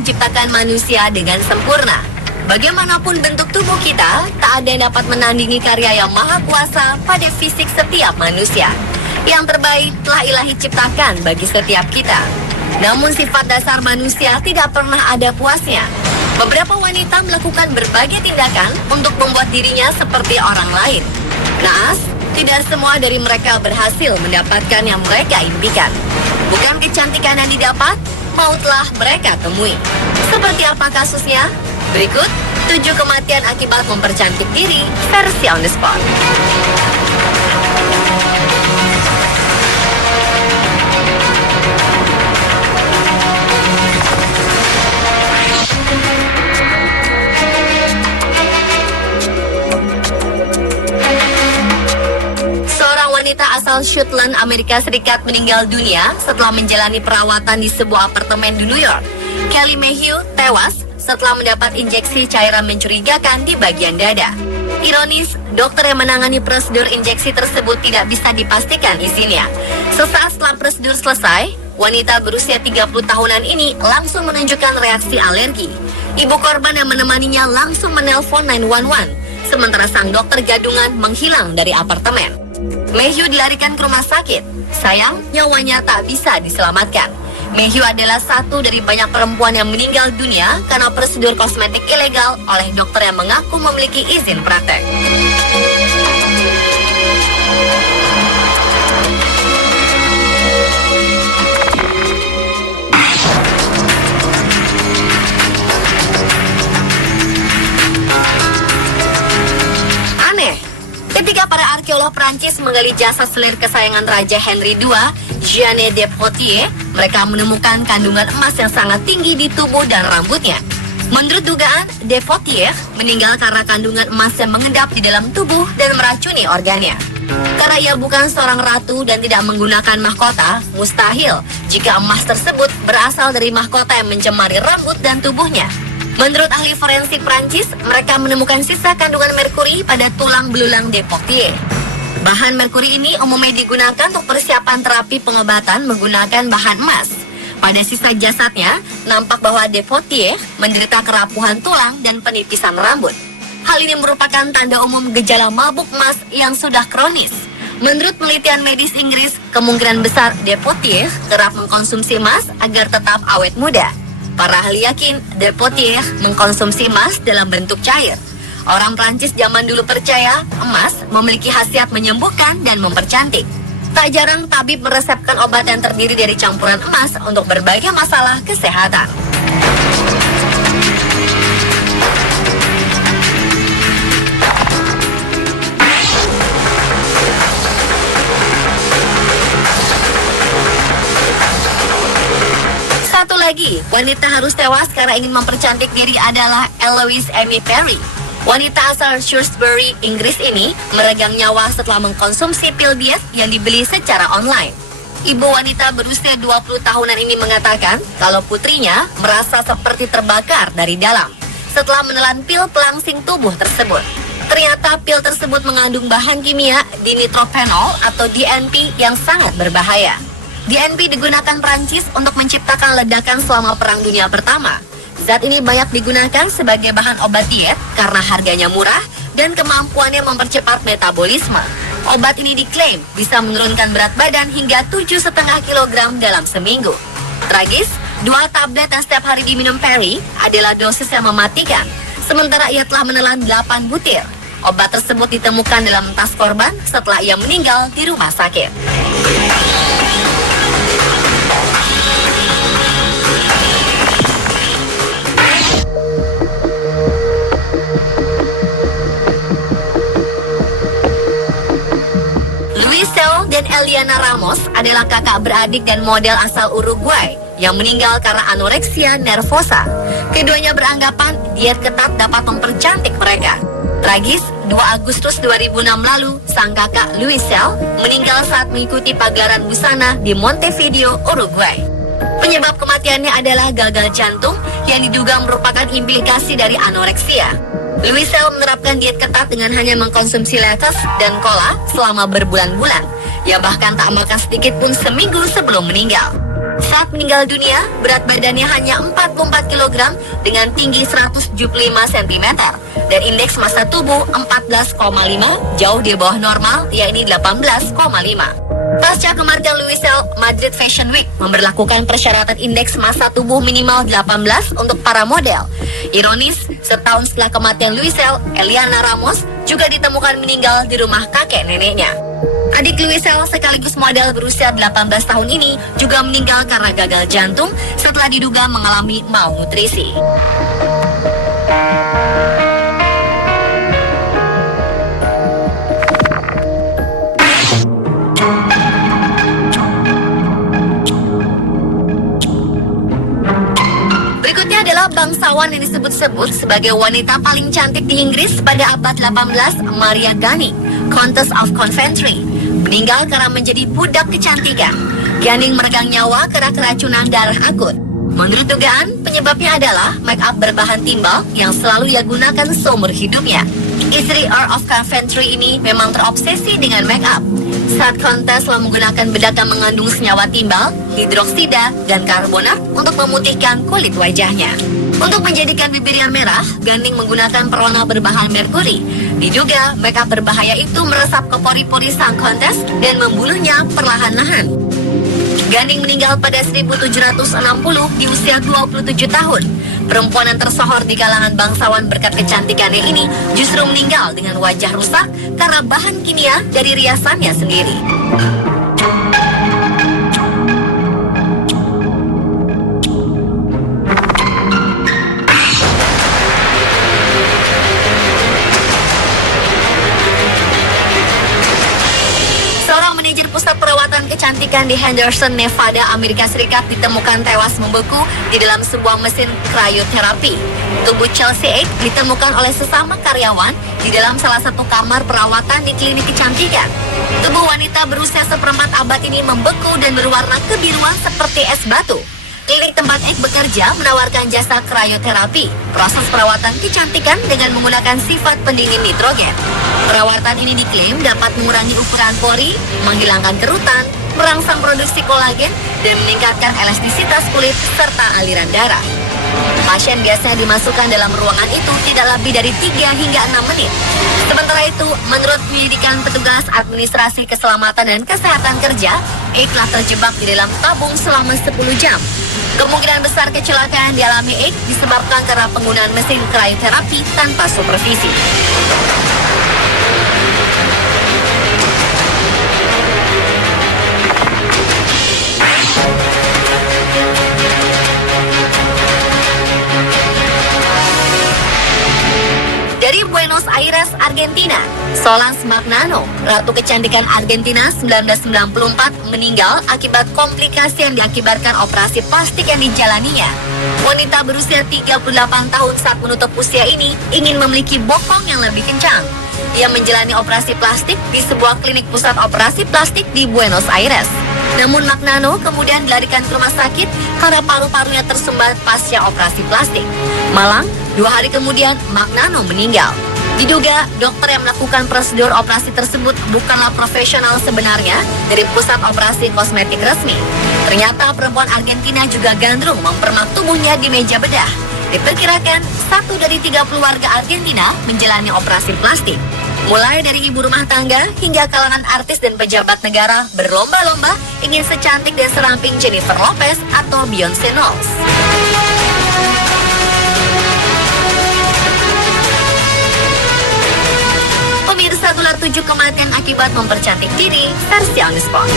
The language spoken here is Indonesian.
menciptakan manusia dengan sempurna. Bagaimanapun bentuk tubuh kita, tak ada yang dapat menandingi karya yang maha kuasa pada fisik setiap manusia. Yang terbaik telah Ilahi ciptakan bagi setiap kita. Namun sifat dasar manusia tidak pernah ada puasnya. Beberapa wanita melakukan berbagai tindakan untuk membuat dirinya seperti orang lain. Naas, tidak semua dari mereka berhasil mendapatkan yang mereka impikan. Bukan kecantikan yang didapat, mautlah mereka temui. Seperti apa kasusnya? Berikut 7 kematian akibat mempercantik diri versi on the spot. Seorang wanita asal Shetland, Amerika Serikat meninggal dunia setelah menjalani perawatan di sebuah apartemen di New York. Kelly Mayhew tewas setelah mendapat injeksi cairan mencurigakan di bagian dada. Ironis, dokter yang menangani prosedur injeksi tersebut tidak bisa dipastikan izinnya. Sesaat setelah prosedur selesai, wanita berusia 30 tahunan ini langsung menunjukkan reaksi alergi. Ibu korban yang menemaninya langsung menelpon 911, sementara sang dokter gadungan menghilang dari apartemen. Mayhew dilarikan ke rumah sakit. Sayang, nyawanya tak bisa diselamatkan. Mayhew adalah satu dari banyak perempuan yang meninggal dunia karena prosedur kosmetik ilegal oleh dokter yang mengaku memiliki izin praktek. Aneh, ketika para arkeolog Prancis menggali jasad selir kesayangan Raja Henry II, Jeanne de Poitiers, mereka menemukan kandungan emas yang sangat tinggi di tubuh dan rambutnya. Menurut dugaan, de Poitiers meninggal karena kandungan emas yang mengendap di dalam tubuh dan meracuni organnya. Karena ia bukan seorang ratu dan tidak menggunakan mahkota, mustahil jika emas tersebut berasal dari mahkota yang mencemari rambut dan tubuhnya. Menurut ahli forensik Prancis, mereka menemukan sisa kandungan merkuri pada tulang belulang de Poitiers. Bahan merkuri ini umumnya digunakan untuk persiapan terapi pengobatan menggunakan bahan emas. Pada sisa jasadnya, nampak bahwa de Poitiers menderita kerapuhan tulang dan penipisan rambut. Hal ini merupakan tanda umum gejala mabuk emas yang sudah kronis. Menurut penelitian medis Inggris, kemungkinan besar de Poitiers kerap mengkonsumsi emas agar tetap awet muda. Para ahli yakin de Poitiers mengkonsumsi emas dalam bentuk cair. Orang Prancis zaman dulu percaya emas memiliki khasiat menyembuhkan dan mempercantik. Tak jarang tabib meresepkan obat yang terdiri dari campuran emas untuk berbagai masalah kesehatan. Satu lagi, wanita harus tewas karena ingin mempercantik diri adalah Eloise Amy Perry. Wanita asal Shrewsbury, Inggris ini meregang nyawa setelah mengkonsumsi pil diet yang dibeli secara online. Ibu wanita berusia 20 tahunan ini mengatakan kalau putrinya merasa seperti terbakar dari dalam setelah menelan pil pelangsing tubuh tersebut. Ternyata pil tersebut mengandung bahan kimia dinitrophenol atau DNP yang sangat berbahaya. DNP digunakan Prancis untuk menciptakan ledakan selama Perang Dunia Pertama. Zat ini banyak digunakan sebagai bahan obat diet karena harganya murah dan kemampuannya mempercepat metabolisme. Obat ini diklaim bisa menurunkan berat badan hingga 7,5 kg dalam seminggu. Tragis, 2 tablet yang setiap hari diminum Perry adalah dosis yang mematikan, sementara ia telah menelan 8 butir. Obat tersebut ditemukan dalam tas korban setelah ia meninggal di rumah sakit. Dan Eliana Ramos adalah kakak beradik dan model asal Uruguay yang meninggal karena anoreksia nervosa. Keduanya beranggapan diet ketat dapat mempercantik mereka. Tragis, 2 Agustus 2006 lalu, sang kakak Luisel meninggal saat mengikuti pagelaran busana di Montevideo, Uruguay. Penyebab kematiannya adalah gagal jantung yang diduga merupakan implikasi dari anoreksia. Luisel menerapkan diet ketat dengan hanya mengkonsumsi lettuce dan cola selama berbulan-bulan. Ia bahkan tak makan sedikit pun seminggu sebelum meninggal. Saat meninggal dunia, berat badannya hanya 44 kg dengan tinggi 175 cm dan indeks massa tubuh 14,5, jauh di bawah normal, yakni 18,5. Pasca kematian Luisel, Madrid Fashion Week memberlakukan persyaratan indeks massa tubuh minimal 18 untuk para model. Ironis, setahun setelah kematian Luisel, Eliana Ramos juga ditemukan meninggal di rumah kakek neneknya. Adik Luisel sekaligus model berusia 18 tahun ini juga meninggal karena gagal jantung setelah diduga mengalami malnutrisi. Berikutnya adalah bangsawan yang disebut-sebut sebagai wanita paling cantik di Inggris pada abad 18, Maria Gunning, Countess of Coventry, meninggal karena menjadi budak kecantikan. Gunning meregang nyawa karena keracunan darah akut. Menurut dugaan, penyebabnya adalah make up berbahan timbal yang selalu ia gunakan seumur hidupnya. Istri Earl of Coventry ini memang terobsesi dengan make up. Saat kontes telah menggunakan bedak yang mengandung senyawa timbal, hidroksida, dan karbonat untuk memutihkan kulit wajahnya. Untuk menjadikan bibirnya merah, Gunning menggunakan perona berbahan merkuri. Diduga, make up berbahaya itu meresap ke pori-pori sang kontes dan membunuhnya perlahan-lahan. Gunning meninggal pada 1760 di usia 27 tahun. Perempuan yang tersohor di kalangan bangsawan berkat kecantikannya ini justru meninggal dengan wajah rusak karena bahan kimia dari riasannya sendiri. Pusat perawatan kecantikan di Henderson, Nevada, Amerika Serikat ditemukan tewas membeku di dalam sebuah mesin cryoterapi. Tubuh Chelsea Egg ditemukan oleh sesama karyawan di dalam salah satu kamar perawatan di klinik kecantikan. Tubuh wanita berusia seperempat abad ini membeku dan berwarna kebiruan seperti es batu. Klinik tempat Egg bekerja menawarkan jasa cryoterapi, proses perawatan kecantikan dengan menggunakan sifat pendingin nitrogen. Perawatan ini diklaim dapat mengurangi ukuran pori, menghilangkan kerutan, merangsang produksi kolagen, dan meningkatkan elastisitas kulit serta aliran darah. Pasien biasanya dimasukkan dalam ruangan itu tidak lebih dari 3 hingga 6 menit. Sementara itu, menurut penyelidikan petugas administrasi keselamatan dan kesehatan kerja, Egg telah terjebak di dalam tabung selama 10 jam. Kemungkinan besar kecelakaan yang dialami Egg disebabkan karena penggunaan mesin cryoterapi tanpa supervisi. Dari Buenos Aires, Argentina, Solange Magnano, Ratu Kecantikan Argentina 1994, meninggal akibat komplikasi yang diakibatkan operasi plastik yang dijalaninya. Wanita berusia 38 tahun saat menutup usia ini ingin memiliki bokong yang lebih kencang. Ia menjalani operasi plastik di sebuah klinik pusat operasi plastik di Buenos Aires. Namun Magnano kemudian dilarikan ke rumah sakit karena paru-parunya tersumbat pasca operasi plastik. Malang, 2 hari kemudian Magnano meninggal. Diduga dokter yang melakukan prosedur operasi tersebut bukanlah profesional sebenarnya dari pusat operasi kosmetik resmi. Ternyata perempuan Argentina juga gandrung mempermak tubuhnya di meja bedah. Diperkirakan 1 dari 3 keluarga Argentina menjalani operasi plastik. Mulai dari ibu rumah tangga hingga kalangan artis dan pejabat negara berlomba-lomba ingin secantik dan seramping Jennifer Lopez atau Beyonce Knowles. Pemirsa, itulah 7 kematian akibat mempercantik diri versi On The Spot.